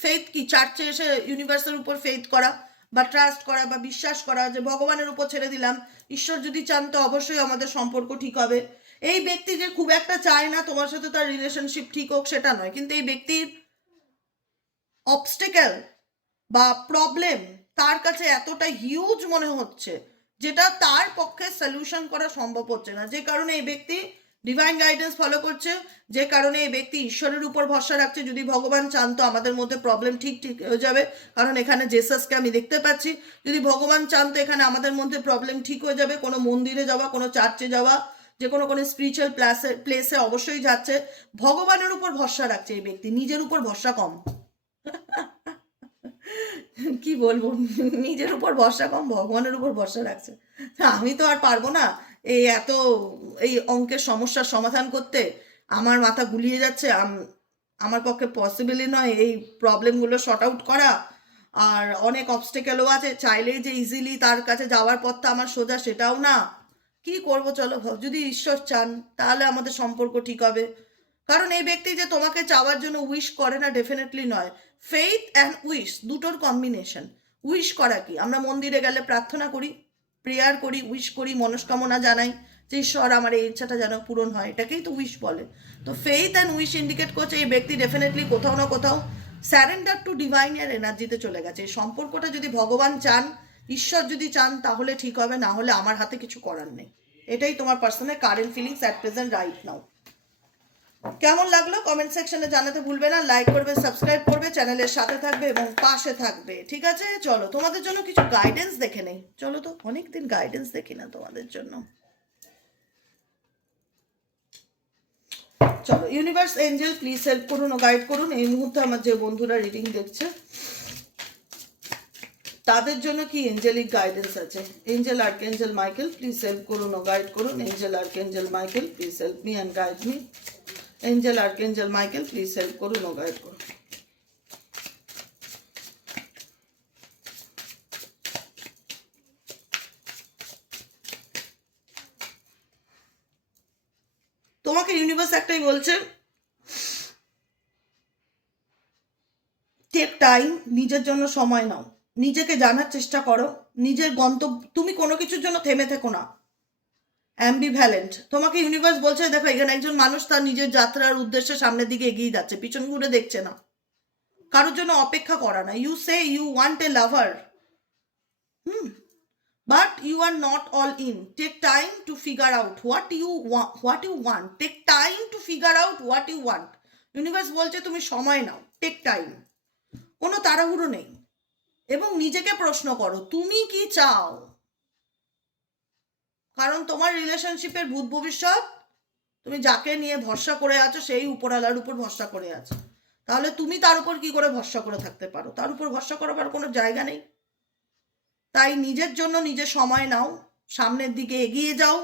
ফেথ কি, চার্চে এসে ইউনিভার্সের উপর ফেথ করা বা ট্রাস্ট করা বা বিশ্বাস করা যে ভগবানের উপর ছেড়ে দিলাম, ঈশ্বর যদি চান তো অবশ্যই আমাদের সম্পর্ক ঠিক হবে। এই ব্যক্তি যে খুব একটা চায় না তোমার সাথে তার রিলেশনশিপ ঠিক হোক সেটা নয়, কিন্তু এই ব্যক্তির অবস্টেকেল বা প্রবলেম তার কাছে এতটা হিউজ মনে হচ্ছে যেটা তার পক্ষে সলিউশন করা সম্ভব হচ্ছে না, যে কারণে এই ব্যক্তি ডিভাইন গাইডেন্স ফলো করছে, যে কারণে এই ব্যক্তি ঈশ্বরের উপর ভরসা রাখছে। যদি ভগবান চান তো আমাদের মধ্যে প্রবলেম ঠিক হয়ে যাবে, কারণ এখানে জেসাসকে আমি দেখতে পাচ্ছি। যদি ভগবান চান তো এখানে আমাদের মধ্যে প্রবলেম ঠিক হয়ে যাবে। কোনো মন্দিরে যাওয়া, কোনো চার্চে যাওয়া, যে কোনো স্পিরিচুয়াল প্লেসে অবশ্যই যাচ্ছে। ভগবানের উপর ভরসা রাখছে এই ব্যক্তি, নিজের উপর ভরসা কম। কি বলবো, নিজের উপর ভরসা কম, ভগবানের উপর ভরসা রাখছে। আমি তো আর পারবো না এই এত এই অঙ্কের সমস্যার সমাধান করতে, আমার মাথা গুলিয়ে যাচ্ছে। আমার পক্ষে পসিবলই নয় এই প্রবলেমগুলো শর্ট আউট করা। আর অনেক অবস্টেকেলও আছে, চাইলেই যে ইজিলি তার কাছে যাওয়ার পথটা আমার সোজা সেটাও না। কি করব, চলো, যদি ঈশ্বর চান তাহলে আমাদের সম্পর্ক ঠিক হবে। কারণ এই ব্যক্তি যে তোমাকে চাওয়ার জন্য উইশ করে না, ডেফিনেটলি নয়। ফেইথ অ্যান্ড উইশ দুটোর কম্বিনেশন। উইশ করা কি, আমরা মন্দিরে গেলে প্রার্থনা করি, প্রেয়ার করি, উইশ করি, মনস্কামনা জানাই যে ঈশ্বর আমার এই ইচ্ছাটা যেন পূরণ হয়, এটাকেই তো উইশ বলে। তো ফেইথ অ্যান্ড উইশ ইন্ডিকেট করছে এই ব্যক্তি ডেফিনেটলি কোথাও না কোথাও স্যারেন্ডার টু ডিভাইনের এনার্জিতে চলে গেছে। এই সম্পর্কটা যদি ভগবান চান, ঈশ্বর যদি চান তাহলে ঠিক হবে, না হলে আমার হাতে কিছু করার নেই। এটাই তোমার personal current feelings at present right নাও। কেমন লাগলো কমেন্ট সেকশনে জানাতে ভুলবে না। লাইক করবে, সাবস্ক্রাইব করবে, চ্যানেলের সাথে থাকবে এবং পাশে থাকবে। ঠিক আছে, চলো তোমাদের জন্য কিছু গাইডেন্স দেখে নেই। চলো তো, অনেকদিন গাইডেন্স দেখি না তোমাদের জন্য। চলো, ইউনিভার্স এঞ্জেল প্লিজ হেল্প করুন ও গাইড করুন এই মুহূর্তে আমার যে বন্ধুরা রিডিং দেখছে তাদের জন্য কি এঞ্জেলিক গাইডেন্স আছে। Angel archangel Michael please help করুন ও গাইড করুন। Angel archangel Michael please help me and guide me. Angel archangel Michael please help করুন ও গাইড করুন। তোমাকে ইউনিভার্স একটাই বলছে, টেক টাইম, নিজের জন্য সময় নাও, নিজেকে জানার চেষ্টা করো, নিজের গন্তব্য, তুমি কোনো কিছুর জন্য থেমে থেকো না। অ্যাম্বিভ্যালেন্ট, তোমাকে ইউনিভার্স বলছে দেখো এখানে একজন মানুষ তার নিজের যাত্রার উদ্দেশ্যে সামনের দিকে এগিয়ে যাচ্ছে, পিছন ঘুরে দেখছে না, কারোর জন্য অপেক্ষা করা না। You say you want a lover, but you are not all in. Take time to figure out what you want. Take time to figure out what you want. Universe বলছে তুমি সময় নাও, টেক টাইম, কোনো তাড়াহুড়ো নেই, এবং নিজেকে প্রশ্ন করো তুমি কি চাও। কারণ তোমার রিলেশনশিপের ভূত ভবিষ্যৎ, তুমি যাকে নিয়ে ভরসা করে আছো সেই উপরওয়ালার উপর ভরসা করে আছো। তাহলে তুমি তার উপর কি করে ভরসা করে থাকতে পারো? তার উপর ভরসা করার কোনো জায়গা নেই। তাই নিজের জন্য নিজে সময় নাও, সামনের দিকে এগিয়ে যাও।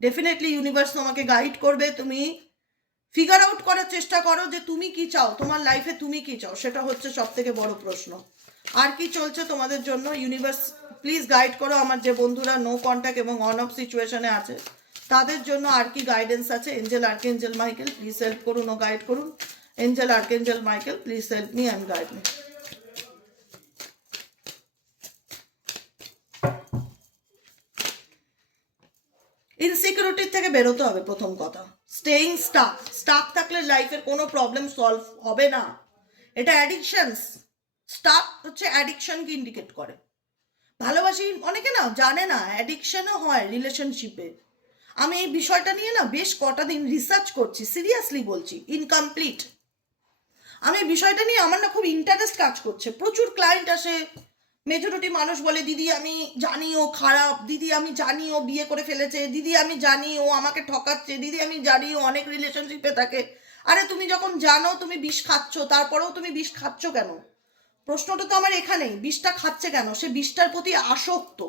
ডেফিনেটলি ইউনিভার্স তোমাকে গাইড করবে। তুমি ফিগার আউট করার চেষ্টা করো যে তুমি কি চাও, তোমার লাইফে তুমি কি চাও, সেটা হচ্ছে সব থেকে বড় প্রশ্ন। আর কি চলছে তোমাদের জন্য, ইউনিভার্স প্লিজ গাইড করো। আমার যে বন্ধুরা নো কন্ট্যাক্ট এবং অন অফ সিচুয়েশনে আছে তাদের জন্য আর কি গাইডেন্স আছে। Angel archangel Michael please help করুন ও গাইড করুন। Angel archangel Michael please help me and guide me. ইনসিকিউরিটির থেকে বেরোতে হবে প্রথম কথা। স্টেইং স্টাক থাকলে লাইফের কোনো প্রবলেম সলভ হবে না। এটা অ্যাডিকশনস, স্টাক হচ্ছে অ্যাডিকশনকে ইন্ডিকেট করে। ভালোবাসি অনেকে না জানে না অ্যাডিকশনও হয় রিলেশনশিপে। আমি এই বিষয়টা নিয়ে না বেশ কটা দিন রিসার্চ করছি, সিরিয়াসলি বলছি, ইনকমপ্লিট। আমি বিষয়টা নিয়ে আমার না খুব ইন্টারেস্ট কাজ করছে। প্রচুর ক্লায়েন্ট আসে, মেজরিটি মানুষ বলে দিদি আমি জানি ও খারাপ, দিদি আমি জানি ও বিয়ে করে ফেলেছে, দিদি আমি জানি ও আমাকে ঠকাচ্ছে, দিদি আমি জানি ও অনেক রিলেশনশিপে থাকে। আরে তুমি যখন জানো তুমি বিষ খাচ্ছ, তারপরেও তুমি বিষ খাচ্ছ কেন? প্রশ্নটা তো আমার এখানেই, বিষটা খাচ্ছে কেন? সে বিষটার প্রতি আসক্ত।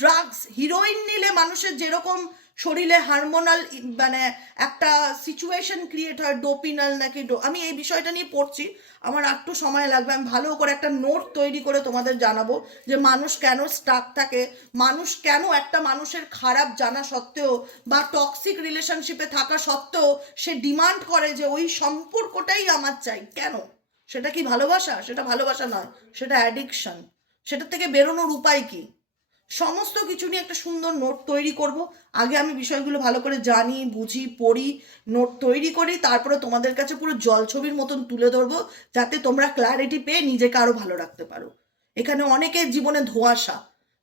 ড্রাগস, হিরোইন নিলে মানুষের যেরকম শরীরে হারমোনাল মানে একটা সিচুয়েশন ক্রিয়েট হয়, ডোপিনাল নাকি আমি এই বিষয়টা নিয়ে পড়ছি, আমার একটু সময় লাগবে। আমি ভালো করে একটা নোট তৈরি করে তোমাদের জানাবো যে মানুষ কেন স্টাক থাকে, মানুষ কেন একটা মানুষের খারাপ জানা সত্ত্বেও বা টক্সিক রিলেশনশিপে থাকা সত্ত্বেও সে ডিমান্ড করে যে ওই সম্পর্কটাই আমার চাই। কেন? সেটা কি ভালোবাসা? সেটা ভালোবাসা নয়, সেটা অ্যাডিকশন। সেটা থেকে বেরোনোর উপায় কি, সমস্ত কিছু নিয়ে একটা সুন্দর নোট তৈরি করব। আগে আমি বিষয়গুলো ভালো করে জানি, বুঝি, পড়ি, নোট তৈরি করি, তারপরে তোমাদের কাছে পুরো জলছবির মতন তুলে ধরবো, যাতে তোমরা ক্ল্যারিটি পেয়ে নিজেকে আরো ভালো রাখতে পারো। এখানে অনেকের জীবনে ধোঁয়াশা,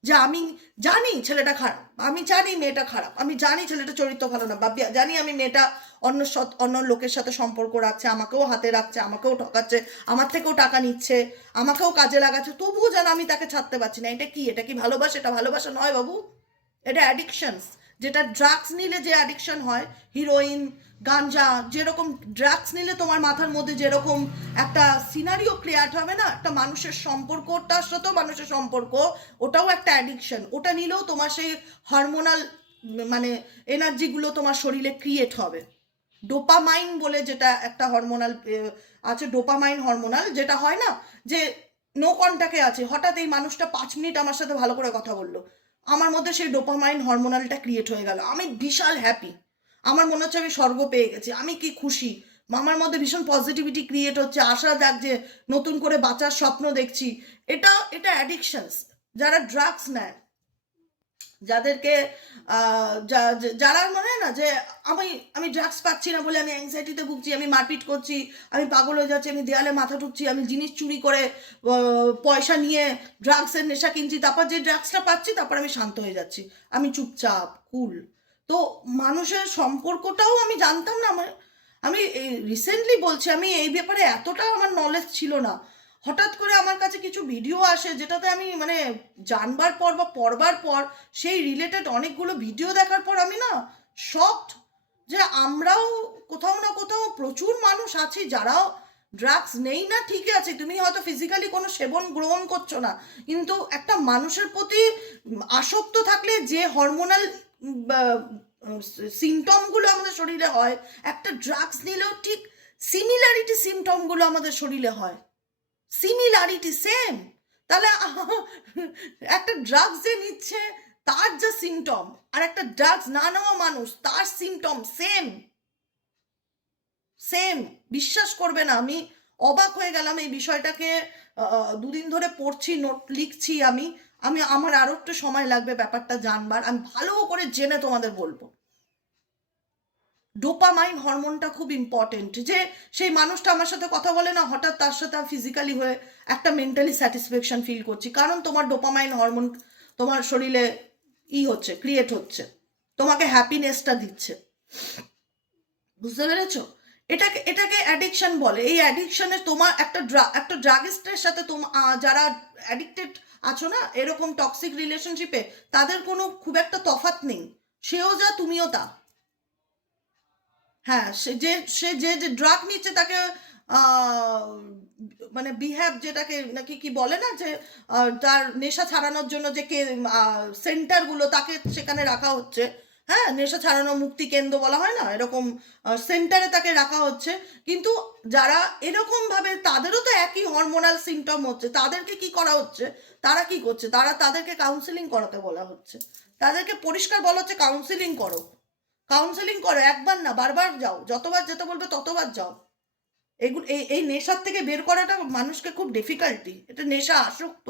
যে আমি জানি ছেলেটা খারাপ, আমি জানি মেয়েটা খারাপ, আমি জানি ছেলেটা চরিত্র ভালো না, বা জানি আমি মেয়েটা অন্য লোকের সাথে সম্পর্ক রাখছে, আমাকেও হাতে রাখছে, আমাকেও ঠকাচ্ছে, আমার থেকেও টাকা নিচ্ছে, আমাকেও কাজে লাগাচ্ছে, তবুও যেন আমি তাকে ছাড়তে পারছি না। এটা কি ভালোবাসা? এটা ভালোবাসা নয় বাবু, এটা অ্যাডিকশনস। যেটা ড্রাগস নিলে যে অ্যাডিকশন হয়, হিরোইন, গাঞ্জা, যেরকম ড্রাগস নিলে তোমার মাথার মধ্যে যেরকম একটা সিনারিও ক্রিয়েট হবে না, একটা মানুষের সম্পর্কটার সাথেও মানুষের সম্পর্ক, ওটাও একটা অ্যাডিকশন। ওটা নিলেও তোমার সেই হরমোনাল মানে এনার্জিগুলো তোমার শরীরে ক্রিয়েট হবে। ডোপামাইন বলে যেটা একটা হরমোনাল আছে, ডোপামাইন হরমোনাল, যেটা হয় না যে নো কন্টাক্টে আছে, হঠাৎ এই মানুষটা 5 মিনিট আমার সাথে ভালো করে কথা বললো, আমার মধ্যে সেই ডোপামাইন হরমোনালটা ক্রিয়েট হয়ে গেল, আমি বিশাল হ্যাপি, আমার মনে হচ্ছে আমি স্বর্গ পেয়ে গেছি, আমি কি খুশি, আমার মধ্যে ভীষণ পজিটিভিটি ক্রিয়েট হচ্ছে, আশা জাগছে, নতুন করে বাঁচার স্বপ্ন দেখছি। এটা অ্যাডিকশনস। যারা ড্রাগস নেয়, যাদেরকে যারা মনে হয় না যে আমি আমি ড্রাগস পাচ্ছি না বলে আমি অ্যাংজাইটিতে ভুগছি, আমি মারপিট করছি, আমি পাগল হয়ে যাচ্ছি, আমি দেয়ালে মাথা ঠুকছি, আমি জিনিস চুরি করে পয়সা নিয়ে ড্রাগসের নেশা কিনছি, তারপর যে ড্রাগসটা পাচ্ছি তারপর আমি শান্ত হয়ে যাচ্ছি, আমি চুপচাপ কুল। তো মানুষের সম্পর্কটাও আমি জানতাম না, আমি রিসেন্টলি বলছি, আমি এই ব্যাপারে এতটা আমার নলেজ ছিল না। হঠাৎ করে আমার কাছে কিছু ভিডিও আসে যেটাতে আমি মানে জানবার পর বা পড়বার পর সেই রিলেটেড অনেকগুলো ভিডিও দেখার পর আমি না শকড, যে আমরাও কোথাও না কোথাও প্রচুর মানুষ আছি যারাও ড্রাগস নেই না, ঠিক আছে, তুমি হয়তো ফিজিক্যালি কোনো সেবন গ্রহণ করছো না, কিন্তু একটা মানুষের প্রতি আসক্ত থাকলে যে হরমোনাল সিমটমগুলো আমাদের শরীরে হয়, একটা ড্রাগস নিলেও ঠিক সিমিলারিটি সিমটমগুলো আমাদের শরীরে হয়, সিমিলারিটি সেম। তাহলে একটা ড্রাগস যে নিচ্ছে তার যে সিমটম, আর একটা ড্রাগস না নেওয়া মানুষ তার সিমটম সেম সেম। বিশ্বাস করবে না, আমি অবাক হয়ে গেলাম এই বিষয়টাকে। দুদিন ধরে পড়ছি, নোট লিখছি, আমি আমি আমার আরও একটু সময় লাগবে ব্যাপারটা জানবার, আমি ভালো করে জেনে তোমাদের বলবো। ডোপামাইন হরমোনটা খুব ইম্পর্টেন্ট, যে সেই মানুষটা আমার সাথে কথা বলে না, হঠাৎ তার সাথে ফিজিক্যালি হয়ে একটা মেন্টালি স্যাটিসফ্যাকশন ফিল করছি, কারণ তোমার ডোপামাইন হরমোন তোমার শরীরে হচ্ছে, ক্রিয়েট হচ্ছে, তোমাকে হ্যাপিনেসটা দিচ্ছে। বুঝতে পেরেছো? এটাকে অ্যাডিকশন বলে। এই অ্যাডিকশনে তোমার একটা ড্রাগিস্টের সাথে যারা অ্যাডিক্টেড আছো না এরকম টক্সিক রিলেশনশিপে, তাদের কোনো খুব একটা তফাৎ নেই, সেও যা তুমিও তা। হ্যাঁ, সে যে ড্রাগ নিচ্ছে তাকে মানে বিহেভ, যেটাকে নাকি কি বলে না, যে তার নেশা ছাড়ানোর জন্য যে সেন্টারগুলো তাকে সেখানে রাখা হচ্ছে, হ্যাঁ, নেশা ছাড়ানো মুক্তি কেন্দ্র বলা হয় না, এরকম সেন্টারে তাকে রাখা হচ্ছে। কিন্তু যারা এরকমভাবে, তাদেরও তো একই হরমোনাল সিমটম হচ্ছে, তাদেরকে কি করা হচ্ছে, তারা কি করছে, তাদেরকে কাউন্সেলিং করাতে বলা হচ্ছে, তাদেরকে পরিষ্কার বলা হচ্ছে কাউন্সেলিং করো, কাউন্সেলিং করো, একবার না বারবার যাও, যতবার যেতে বলবে ততবার যাও। এগুলো এই নেশার থেকে বের করাটা মানুষকে খুব ডিফিকাল্টি, এটা নেশা আসক্ত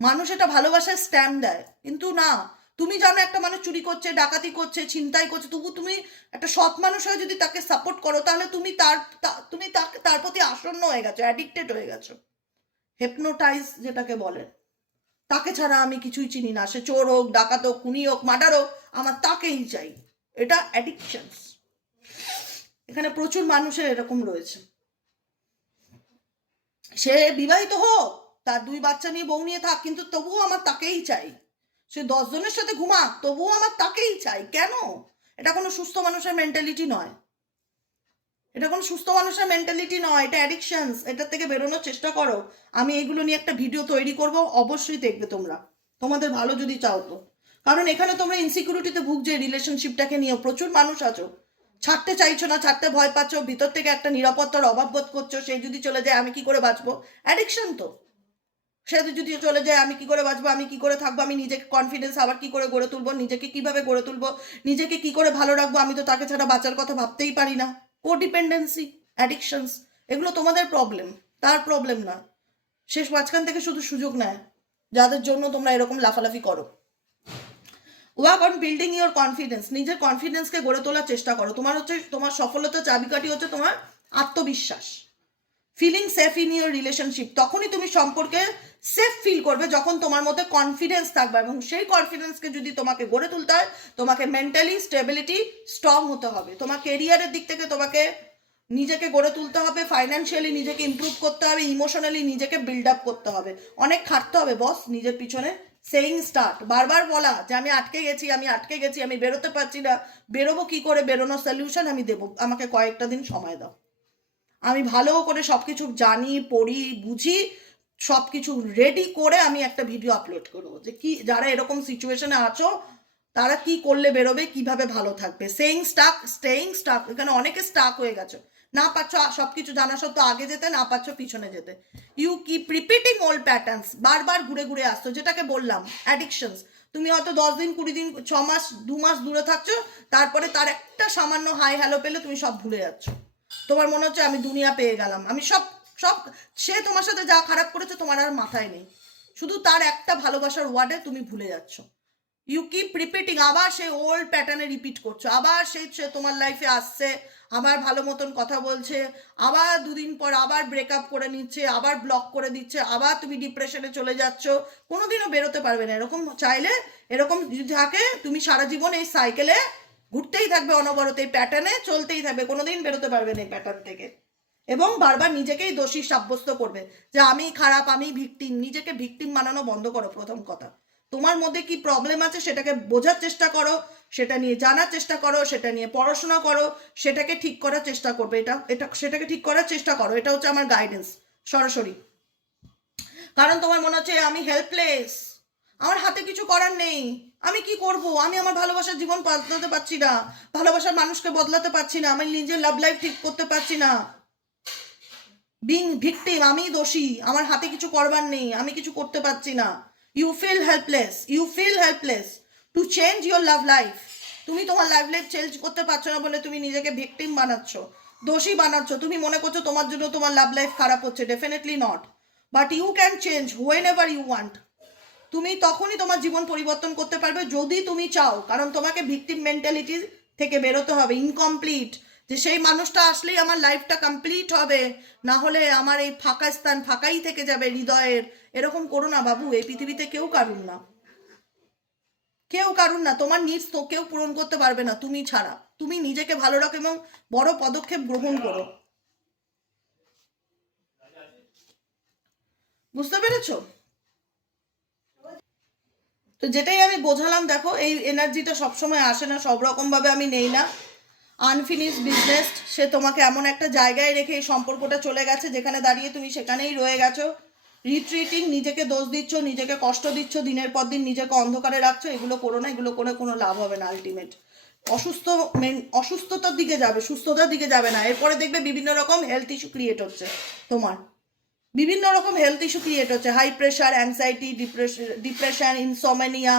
মানুষ, এটা ভালোবাসার স্ট্যাম্প দেয়, কিন্তু না, তুমি জানো একটা মানুষ চুরি করছে, ডাকাতি করছে, ছিনতাই করছে, তবু তুমি একটা সৎ মানুষ হয়ে যদি তাকে সাপোর্ট করো, তাহলে তুমি তার প্রতি আসন্ন হয়ে গেছো, অ্যাডিক্টেড হয়ে গেছো, হেপনোটাইজ যেটাকে বলে। তাকে ছাড়া আমি কিছুই চিনি না, সে চোর হোক, ডাকাত হোক, খুনি হোক, মার্ডার হোক, আমার তাকেই চাই। এটা অ্যাডিকশনস। এখানে প্রচুর মানুষের এরকম রয়েছে, সে বিবাহিত হোক, তার 2 বাচ্চা নিয়ে বউ নিয়ে থাক, কিন্তু তবুও আমার তাকেই চাই, সে 10 জনের সাথে ঘুমাক, তবুও আমার তাকেই চাই। কেন? এটা কোনো সুস্থ মানুষের মেন্টালিটি নয়, এটা কোনো সুস্থ মানুষের মেন্টালিটি নয়, এটা অ্যাডিকশনস। এটার থেকে বেরোনোর চেষ্টা করো। আমি এগুলো নিয়ে একটা ভিডিও তৈরি করব, অবশ্যই দেখবে তোমরা, তোমাদের ভালো যদি চাও তো। কারণ এখানে তোমরা ইনসিকিউরিটিতে ভুগছো, রিলেশনশিপটাকে নিয়ে প্রচুর মানুষ আছো, ছাড়তে চাইছো না, ছাড়তে ভয় পাচ্ছ, ভিতর থেকে একটা নিরাপত্তার অভাব বোধ করছো, সে যদি চলে যায় আমি কি করে বাঁচবো, অ্যাডিকশন তো। সে যদি চলে যায় আমি কি করে বাঁচবো, আমি কি করে থাকবো, আমি নিজেকে কনফিডেন্স আবার কি করে গড়ে তুলবো, নিজেকে কিভাবে গড়ে তুলবো, নিজেকে কি করে ভালো রাখবো, আমি তো তাকে ছাড়া বাঁচার কথা ভাবতেই পারি না। কোডিপেন্ডেন্সি, অ্যাডিকশনস, এগুলো তোমাদের প্রবলেম, তার প্রবলেম না। শেষ মাঝখান থেকে শুধু সুযোগ নেয়, যাদের জন্য তোমরা এরকম লাফালাফি করো। Work on building your confidence, নিজের কনফিডেন্সকে গড়ে তোলার চেষ্টা করো। তোমার সফলতার চাবিকাঠি হচ্ছে তোমার আত্মবিশ্বাস, feeling safe in your relationship. তখনই তুমি সম্পর্কে সেফ ফিল করবে যখন তোমার মধ্যে কনফিডেন্স থাকবে, এবং সেই কনফিডেন্সকে যদি তোমাকে গড়ে তুলতে হয় তোমাকে মেন্টালি স্টেবিলিটি স্ট্রং হতে হবে, তোমার কেরিয়ারের দিক থেকে তোমাকে নিজেকে গড়ে তুলতে হবে, ফাইন্যান্সিয়ালি নিজেকে ইমপ্রুভ করতে হবে, ইমোশনালি নিজেকে বিল্ড আপ করতে হবে, অনেক খাটতে হবে বস নিজের পিছনে। সেইং স্টার্ট, বারবার বলা যে আমি আটকে গেছি, আমি বেরোতে পারছি না, বেরোবো কি করে, বেরোনোর সলিউশন আমি দেবো, আমাকে কয়েকটা দিন সময় দাও, আমি ভালো করে সব কিছু জানি, পড়ি, বুঝি, সব কিছু রেডি করে আমি একটা ভিডিও আপলোড করবো যে কি যারা এরকম সিচুয়েশনে আছো তারা কি করলে বেরোবে, কিভাবে ভালো থাকবে। স্টেইং স্টাক, এখানে অনেকে স্টাক হয়ে গেছো, না পাচ্ছ সব কিছু জানা সত্ত্বেও আগে যেতে, না পাচ্ছ পিছনে যেতে। You keep repeating old patterns, বারবার ঘুরে ঘুরে আসছো, যেটাকে বললাম অ্যাডিকশনস। তুমি হয়তো 10 দিন 20 দিন 6 মাস 2 মাস দূরে থাকছো, তারপরে তার একটা সামান্য হাই হ্যালো পেলে তুমি সব ভুলে যাচ্ছ, তোমার মনে হচ্ছে আমি দুনিয়া পেয়ে গেলাম, আমি সব সব সে তোমার সাথে যা খারাপ করেছে তোমার আর মাথায় নেই, শুধু তার একটা ভালোবাসার ওয়ার্ডে তুমি ভুলে যাচ্ছ। ইউ কিপ রিপিটিং, আবার সেই ওল্ড প্যাটার্নে রিপিট করছো, আবার সে তোমার লাইফে আসছে, আবার ভালো মতন কথা বলছে, আবার দুদিন পর আবার ব্রেকআপ করে নিচ্ছে, আবার ব্লক করে দিচ্ছে, আবার তুমি ডিপ্রেশনে চলে যাচ্ছ, কোনোদিনও বেরোতে পারবে না। এরকম চাইলে এরকম যদি থাকে তুমি সারা জীবন এই সাইকেলে ঘুরতেই থাকবে, অনবরত এই প্যাটার্নে চলতেই থাকবে, কোনোদিন বেরোতে পারবে না এই প্যাটার্ন থেকে, এবং বারবার নিজেকেই দোষী সাব্যস্ত করবে যে আমি খারাপ, আমি ভিকটিম। নিজেকে ভিকটিম বানানো বন্ধ করো। প্রথম কথা, তোমার মধ্যে কি প্রবলেম আছে সেটাকে বোঝার চেষ্টা করো, সেটা নিয়ে জানার চেষ্টা করো, সেটা নিয়ে পড়াশোনা করো, সেটাকে ঠিক করার চেষ্টা করবে, সেটাকে ঠিক করার চেষ্টা করো। এটা হচ্ছে আমার গাইডেন্স সরাসরি। কারণ তোমার মনে হচ্ছে আমি হেল্পলেস, আমার হাতে কিছু করার নেই, আমি কি করব, আমি আমার ভালোবাসার জীবন বদলাতে পারছি না, ভালোবাসার মানুষকে বদলাতে পারছি না, আমি নিজের লাভ লাইফ ঠিক করতে পারছি না, বিং ভিকটিম, আমি দোষী, আমার হাতে কিছু করবার নেই, আমি কিছু করতে পারছি না। You feel helpless to change your love life. তুমি তোমার লাইফ চেঞ্জ করতে পারছো না বলে তুমি নিজেকে ভিকটিম বানাচ্ছ, দোষী বানাচ্ছ, তুমি মনে করছো তোমার জন্য তোমার লাভ লাইফ খারাপ হচ্ছে। Definitely not, but you can change whenever you want. তুমি তখনই তোমার জীবন পরিবর্তন করতে পারবে যদি তুমি চাও, কারণ তোমাকে ভিকটিম মেন্টালিটি থেকে বেরোতে হবে, ইনকমপ্লিট, যে সেই মানুষটা আসলেই আমার লাইফটা কমপ্লিট হবে, না হলে আমার এই ফাঁকা স্থান ফাঁকাই থেকে যাবে হৃদয়ের। এরকম করো না বাবু, এই পৃথিবীতে কেউ কারুন না, তোমার নিডস তো কেউ পূরণ করতে পারবে না তুমি ছাড়া। তুমি নিজেকে ভালো রাখো এবং বড় পদক্ষেপ গ্রহণ করো, বুঝতে পেরেছো? তো যেটাই আমি বোঝালাম, দেখো এই এনার্জিটা সবসময় আসে না, সব রকমভাবে আমি নেই না। আনফিনিশ বিজনেস, সে তোমাকে এমন একটা জায়গায় রেখে এই সম্পর্কটা চলে গেছে যেখানে দাঁড়িয়ে তুমি সেখানেই রয়ে গেছো। রিট্রিটিং, নিজেকে দোষ দিচ্ছ, নিজেকে কষ্ট দিচ্ছ, দিনের পর দিন নিজেকে অন্ধকারে রাখছো, এগুলো করো না, এগুলো করে কোনো লাভ হবে না। আলটিমেট অসুস্থতার দিকে যাবে, সুস্থতার দিকে যাবে না। এরপরে দেখবে বিভিন্ন রকম হেলথ ইস্যু ক্রিয়েট হচ্ছে, তোমার বিভিন্ন রকম হেলথ ইস্যু ক্রিয়েট হচ্ছে, high pressure, anxiety, depression, insomnia,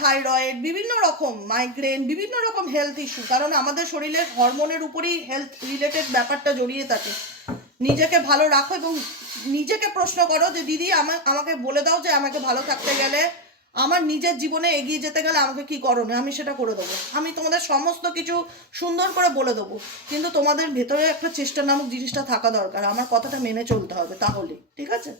thyroid, বিভিন্ন রকম মাইগ্রেন, বিভিন্ন রকম হেলথ ইস্যু। কারণ আমাদের শরীরের হরমোনের উপরেই হেলথ রিলেটেড ব্যাপারটা জড়িয়ে থাকে। নিজেকে ভালো রাখো এবং নিজেকে প্রশ্ন করো যে দিদি আমাকে বলে দাও যে আমাকে ভালো থাকতে গেলে, আমার নিজের জীবনে এগিয়ে যেতে গেলে আমাকে কি করণীয়, আমি সেটা করে দেবো। আমি তোমাদের সমস্ত কিছু সুন্দর করে বলে দেবো, কিন্তু তোমাদের ভেতরে একটা চেষ্টা নামক জিনিসটা থাকা দরকার, আমার কথাটা মেনে চলতে হবে, তাহলে ঠিক আছে।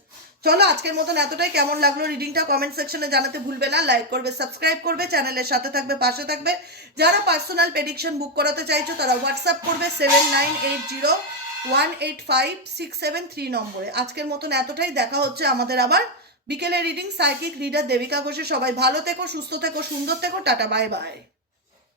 চলো আজকের মতন এতটাই। কেমন লাগলো রিডিংটা কমেন্ট সেকশনে জানাতে ভুলবে না। লাইক করবে, সাবস্ক্রাইব করবে, চ্যানেলের সাথে থাকবে, পাশে থাকবে। যারা পার্সোনাল প্রেডিকশন বুক করাতে চাইছো তারা হোয়াটসঅ্যাপ করবে 7980185673 নম্বরে। আজকের মতন এতটাই, দেখা হচ্ছে আমাদের আবার বিকেলে রিডিং সাইকিক রিডার দেবিকা ঘোষে। সবাই ভালো থেকো, সুস্থ থেকো, সুন্দর থেকো, টাটা, বাই বাই।